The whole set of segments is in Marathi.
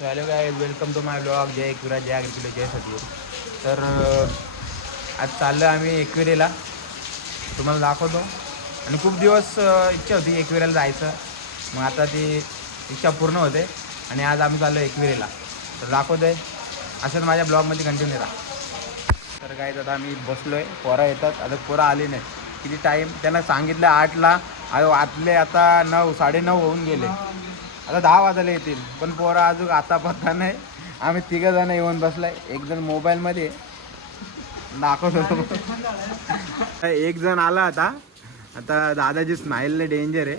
Hello guys welcome to my blog जय एकविरा जय अग्रिकुले जय सतीश. तर आज चाललो आम्ही एकविरेला, तुम्हाला दाखवतो. आणि खूप दिवस इच्छा होती एकविरेला जायचं, मग आता ती इच्छा पूर्ण होते आणि आज आम्ही चाललो एकविरेला. तर दाखवतो आहे असं माझ्या ब्लॉगमध्ये कंटिन्यू राहा. तर काय आता आम्ही बसलो आहे, पोरं येतात. आता पोरं आली नाही. किती टाईम त्यांना सांगितलं 8ला, वाजले आता 9 9:30 होऊन गेले. आता 10 वाजायला येतील, पण पोरं अजून आता पत्ता नाही. आम्ही 3 जण येऊन बसलाय. एक जण मोबाईलमध्ये दाखवत होतो. एक जण आला आता दादाची स्माईल डेंजर आहे.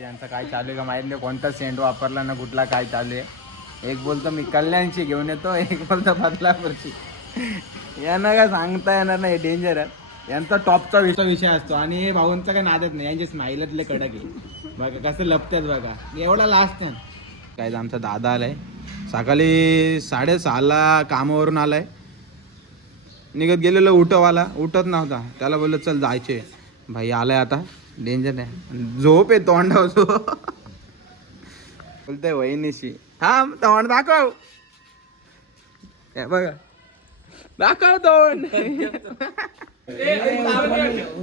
यांचं काय चालू आहे का माहीत नाही, कोणता सेंट वापरला ना कुठला काय चालू आहे. एक बोलतो मी कल्याणची घेऊन येतो, एक बोलतो बदलापूरची. यांना काय सांगता येणार नाही, डेंजर आहे. यांचा टॉपचा विषय असतो आणि भाऊंचा काय नादच नाही. यांची स्माईलतले कडक आहे बघा, कसं लपतात बघा. एवढा लास्ट काय आमचा दादा आलाय, सकाळी 6:30ला कामावरून आलाय. निघत गेलेलो उठवाला, उठत नव्हता. त्याला बोललं चल जायचे. भाई आलाय आता, डेंजर आहे. झोप आहे तोंडावर झोप. बोलतोय वहिनीशी थांब, तोंड दाखव. बघा दाखव तोंड.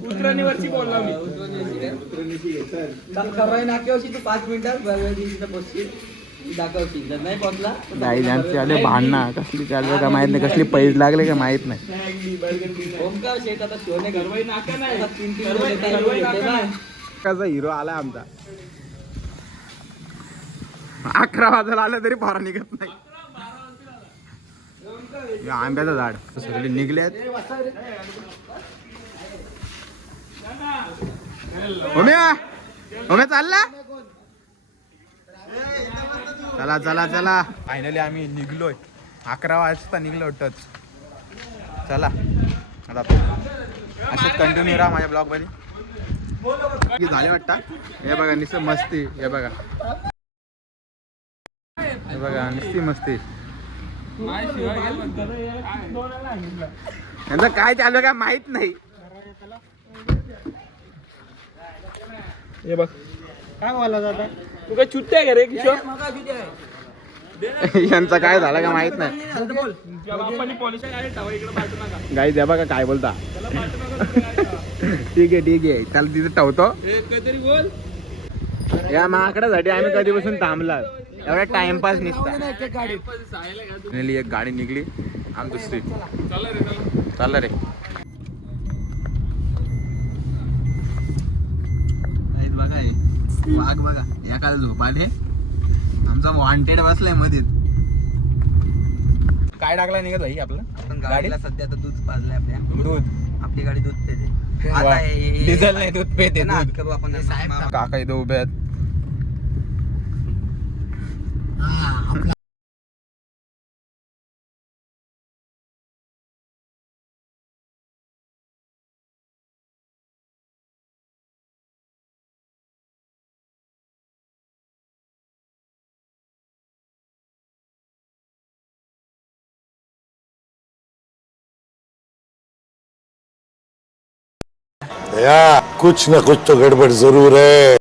उतरणीवरची बोलला मी. नाक्यावरची तू 5 मिनिटात बसशील, दाखवशील. जर नाही पोहोचला नाही त्यांचे आले भांडणा, कसली चालू का माहित नाही, कसली पैज लागले का माहित नाही. ओमकार शेत आता शिवणे घरवाई नाका नाही. 3 कसा हिरो आला आमचा. 11 वाजायला आलं तरी फारा निघत नाही. आंब्याचं झाड सगळे निघलेत. चालला. चला चला चला, फायनली आम्ही निघलोय. 11 वाजता निघलो टच. चला आता असंच कंटिन्यू राहा माझ्या ब्लॉग मध्ये. झाले वाटतं. हे बघा निस्ती मस्ती, हे बघा हे बघा निस्ती मस्ती. यांचं काय चालू काय माहित नाही. हे बघ काय बोलला जाता, तू काय चुट्टे आहे का रे किशोर? यांचं काय झालं का माहित नाही. गाई द्या बघा काय बोलता. ठीक आहे त्याला तिथे ठेवतो. या माकडासाठी आम्ही कधीपासून थांबला. एवढा टाइमपास निघता. एक गाडी निघली आम दुसरी. चालला रे. बघा वाघ बघा, या काल झोपाले. आमचा वॉन्टेड बसलाय मध्ये. काय टाकलाय निघत भाई आपलं? आपण गाडीला सध्या तर दूध पाजलंय. दूध आपली गाडी दूध पेते. डिझेल नाही दूध पेते ना. करू आपण. काका इथं उभे आहेत. या कुछ न कुछ तो गड़बड़ जरूर है.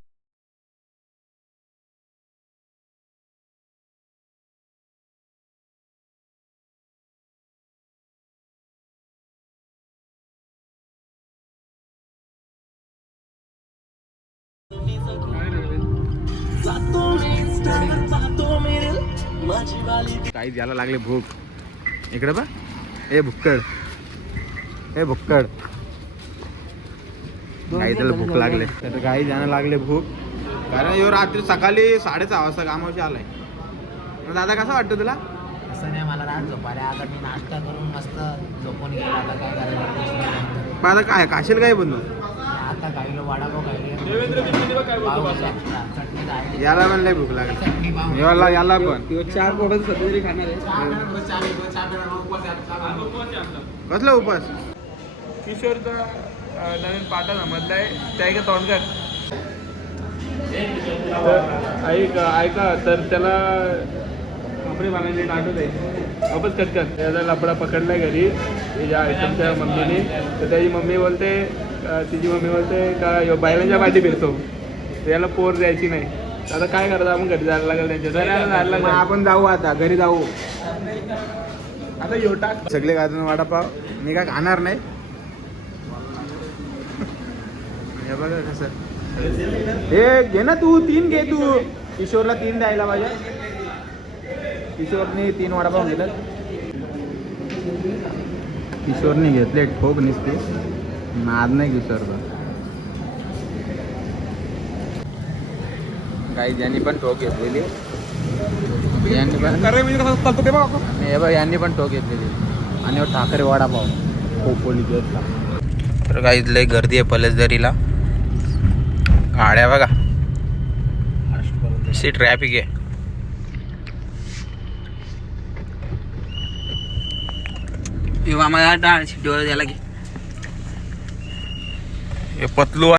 काही याला लागले भूक. इकडे बा, हे भुक्कड, हे भुक्कड. काही त्याला भूक लागले. तर काही जण लागले भूक, कारण यो रात्री सकाळी 6:30 वाजता कामावशी आलाय. दादा कसं वाटतं तुला? असं नाही, मला रात झोपायला. आता मी नाश्ता करून मस्त झोपून गेला. आता काय करायचं? आता काय खाशील काय बनवू? आता खायलो वडापाव खायलो. चटणी आहे. याला पण लय भूक लागली. याला पण 4 पोटं सध्या तरी खाणार आहे. कसला उपास? किशोरचा नवीन पाटा समजलाय त्या का तोंडकर. ऐका तर त्याला कपडे बांधायचे नाटक आहे. वापस कटकन त्याला लपडा पकडलाय घरी त्याच्या आयटमच्या मम्मीने. तर त्याची मम्मी बोलते, तिची मम्मी बोलते का बैलांच्या पाठी फिरतो, याला पोर द्यायची नाही. आता काय करायचं, आपण घरी जायला लागेल त्यांच्या जायला मग लागेल. आपण जाऊ आता घरी जाऊ. आता योटा सगळे गाजून वडापाव मी काय खाणार नाही. हे बघा कसं. हे घे ना तू 3 घे तू. किशोरला 3 द्यायला पाहिजे. किशोरने 3 वडापाव घेतलं. किशोरने घेतले ठोक निसते. नाद नाही किशोरचा. काही यांनी पण ठोक घेतलेली. यांनी पण हे बघ यांनी पण ठोक घेतलेली. आणि ठाकरे वडापाव खोपोली घेतला. तर काही लय गर्दी आहे पलसदरीला. गाड्या बघा सी ट्रॅफिक आहे. आम्हाला डाळ शिट्टीवर द्यायला घे. हे पतलू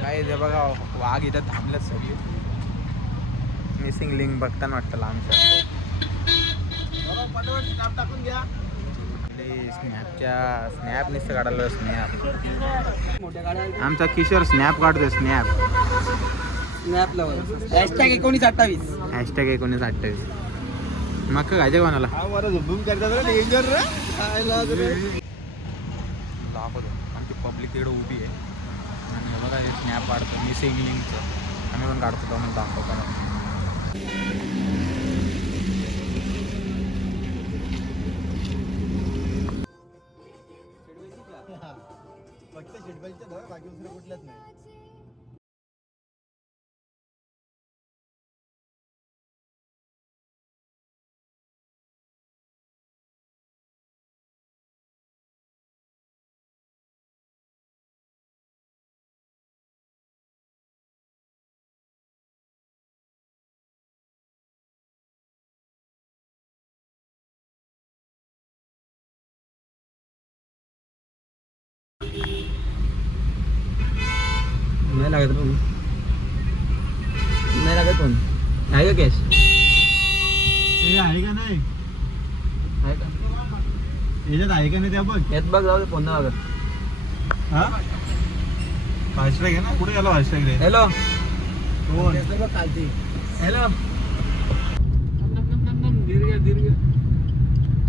काय ते बघा वाघ इथं थांबलेत सगळे. मिसिंग लिंक बघताना वाटतं लांबच्या. टाकून घ्या. स्नॅप नुसतं काढायला स्नॅप. आमचा किशोर स्नॅप काढतोय स्नॅप. हॅशटॅग 1928. हॅशटॅग 1928. मग काय खायचं कोणाला दाखवतो. आमची पब्लिक तिकडे उभी आहे. आणि बघा हे स्नॅप काढतो मिसिंग लिंकचं. आम्ही पण काढतो म्हणून दाखवतो. नाही लागत पण नाही लागत पण आहे का कॅश आहे का नाही आहे का याच्यात आहे का नाही त्या बघ यात बघ जाऊ दे. फोन नाही लागत. हा फास्टॅग आहे ना कुठे गेला फास्टॅग रे. हॅलो कोण हॅलो दीर्घ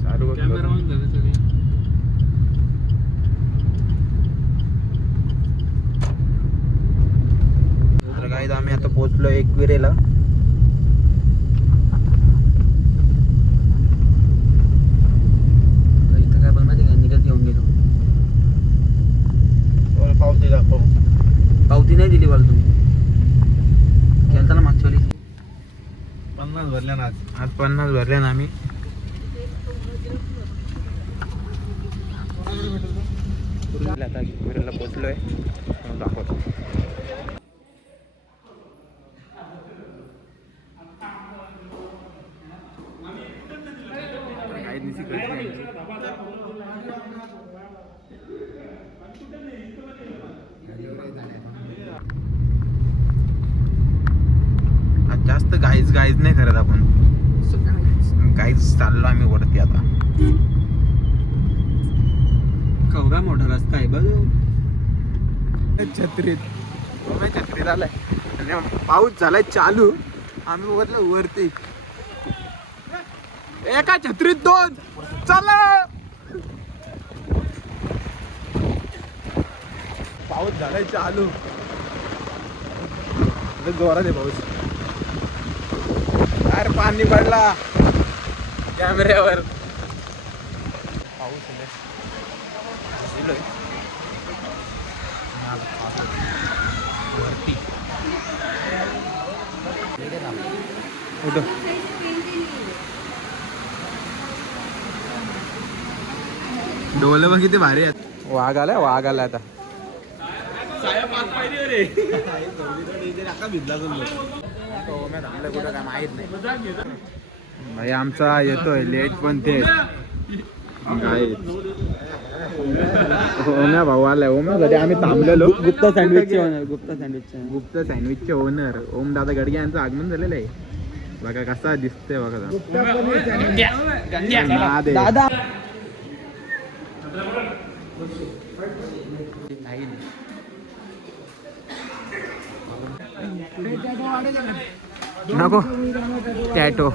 कॅमेरा ऑन झाला सगळे. तर काय आम्ही आता पोहोचलो एकविरेला. इथं काय बनवायचं काय निघत येऊन गेलो. पावती दाखव. पावती नाही दिली मला तुम्ही. केलता ना मागच्या वेळी. 50 भरल्या ना आज 50 भरले ना आम्ही. आता एकविरेला पोहोचलोय दाखवतो. आज जास्त गाईज नाही करत आपण. गाईज चाललो आम्ही वरती आता. केवढा मोठा रस्ता आहे बघ. छत्रीत आलाय आणि पाऊस झालाय चालू. आम्ही बघितलं वरती एका छत्रीत 2. चला पाऊस झालाय चालू. जोरात आहे पाऊस. अरे पाणी पडला कॅमेऱ्यावर. पाऊस वरती उठो. डोलं बघ किती भारी आहेत. वाघ आला आता. कुठं काय माहित नाही भाई. आमचा येतोय लेट पण ते ओम्या भाऊ आलाय. ओम्यासाठी आम्ही थांबलेलो. गुप्ता सँडविचचे ओनर ओम दादा गडगे यांचं आगमन झालेलं आहे. बघा कसा दिसतोय बघा दादा. नको टॅटो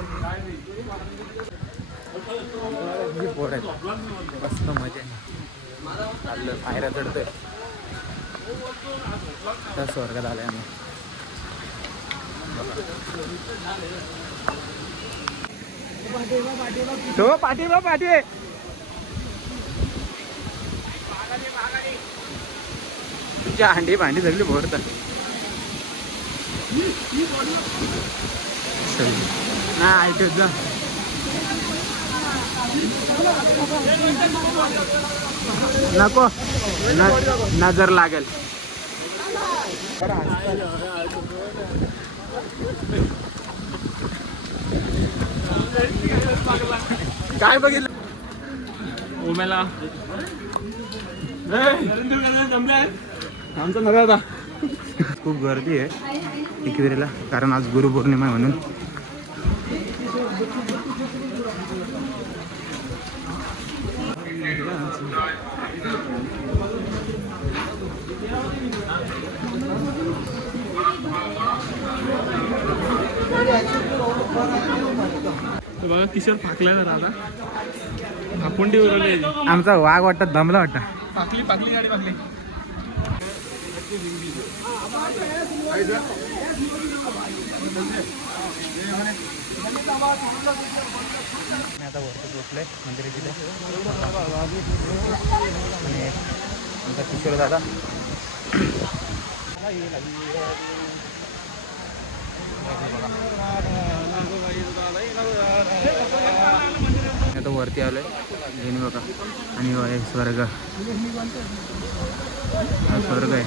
मस्त मजा चाललं. पायऱ्या चढतोय तर स्वर्गात आलाय आम्ही. तो पाठी तुमच्या अंडी भांडी सगळी भरतात. नाही ऐकत जा. नको नजर लागेल. काय बघितलं ओम्याला आमचा नव्या होता. खूप गर्दी आहे एकविरेला कारण आज गुरुपौर्णिमा आहे म्हणून. बघा किशोर फाकलाय ना दादा. आपुंडी उरवली. आमचा वाघ वाटत दमला वाटत. पाकली गाडी पाकली. आता वरती पोचलोय मंदिराची. आमचा किशोर दादा आता वरती आलोय लेणी बघा. आणि आहे स्वर्ग. हा स्वर्ग आहे.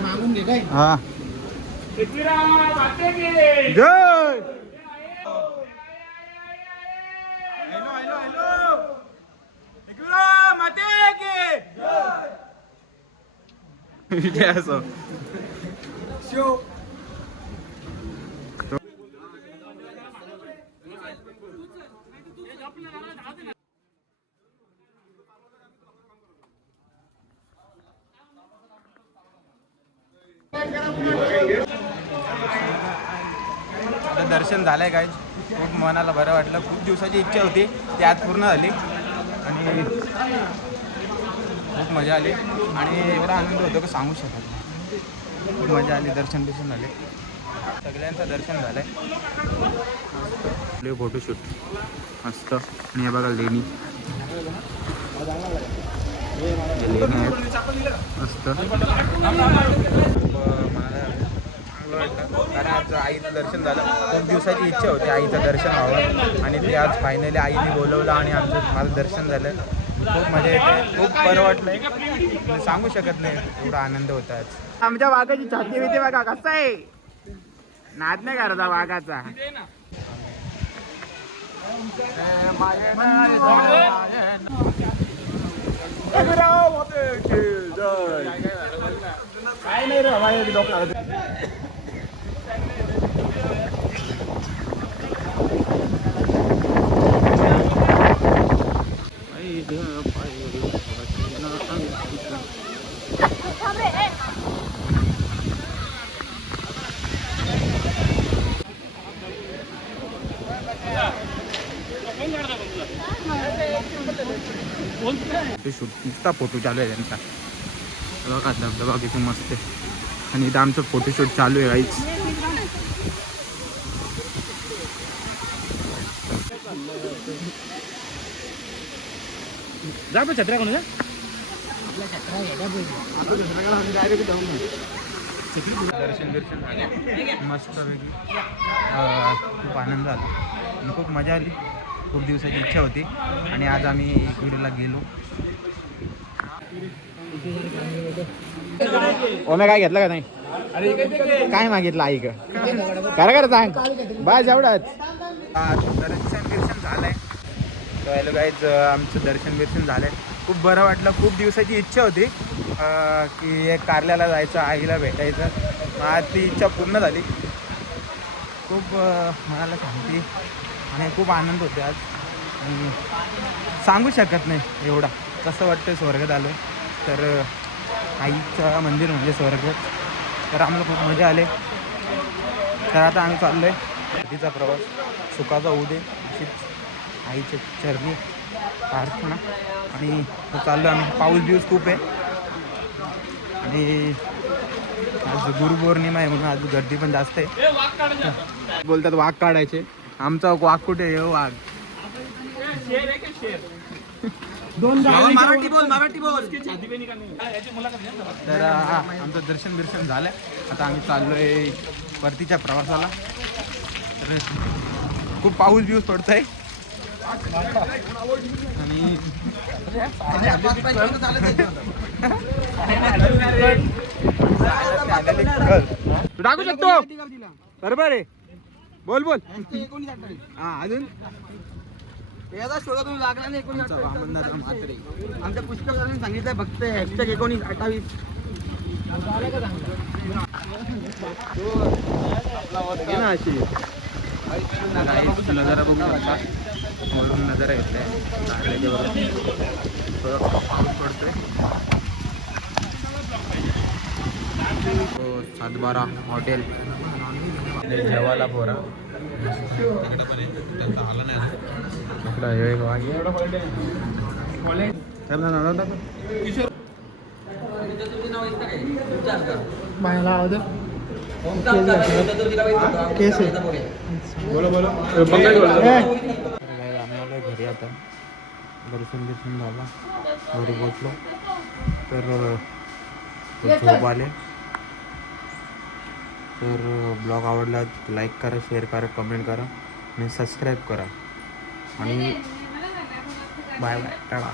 मागून घे काय. हा जय. असो आता दर्शन झालंय काय. खूप मनाला बरं वाटलं. खूप दिवसाची इच्छा होती ती आज पूर्ण झाली आणि खूप मजा आली. आणि एवढा आनंद होतो की सांगू शकत नाही. खूप मजा आली. दर्शन झाले. सगळ्यांचं दर्शन झालंय. मस्त फोटोशूट मस्त. आणि हे बघा लेणी मस्त. मनाला चांगलं वाटलं कारण आज आईचं दर्शन झालं. खूप दिवसाची इच्छा होती आईचं दर्शन व्हावं आणि ते आज फायनली आईने बोलवलं आणि माझं दर्शन झालं. खूप मजा येते. खूप बरं वाटलंय. सांगू शकत नाही एवढा आनंद होता आज. आमच्या वाघाची छाती बिती बघा कसं आहे. नाद नाही करायचा वाघाचा. काय नाही रे नुसता फोटो चालू आहे त्यांचा. बघा धबधबा किती मस्त आहे. आणि इथं आमचं फोटोशूट चालू आहे गाईच. जा पण छत्र्या कोण आपल्या छत्रा येड्या पाहिजे. दर्शन झाले मस्तपैकी खूप आनंद झाला आणि खूप मजा आली. खूप दिवसाची इच्छा होती आणि आज आम्ही एकविरेला गेलो. ओमे काय घेतलं का नाही? काय मागितलं आई का? करा सांग बाय एवढाच. दर्शन झालंय. हॅलो गाईज, आमचं दर्शन झालंय. खूप बरं वाटलं. खूप दिवसाची इच्छा होती की एक कारल्याला जायचं, आईला भेटायचं. आज ती इच्छा पूर्ण झाली. खूप मनाला शांती आणि खूप आनंद होते आज. आणि सांगू शकत नाही एवढा कसं वाटतं. स्वर्गात आलो तर आईचं मंदिर म्हणजे स्वर्ग. तर आम्हाला खूप मजा आली. तर आता आम्ही चाललो आहे तिचा प्रवास सुखाचा होऊ दे अशीच आईच्या चरणी प्रार्थना. आणि चाललो आम्ही. पाऊस दिवस खूप आहे आणि आज गुरुपौर्णिमा आहे म्हणून आज गर्दी पण जास्त आहे. बोलतात वाघ काढायचे. आमचा वाघ कुठे आहे? वाघ मराठी बोल. तर आमचं दर्शन झालंय. आता आम्ही चाललोय परतीच्या प्रवासाला. तर खूप पाऊस दिवस पडतोय आणि तू टाकू शकतो बरोबर आहे. बोल हा अजून लागला नाही 19 आमच्या पुष्कळ जणांनी सांगितलंय फक्त #1928 तुला जरा बघू शकता वरून नजारा घेतलाय पाऊस पडतोय. 712 हॉटेल जेवायला पोरा आम्ही आलो घरी. आता दर्शन झाला, घरी पोचलो तर झोप आले. तर ब्लॉग आवडला लाईक करा, शेअर करा, कमेंट करा आणि सबस्क्राईब करा आणि बाय बाय टाटा.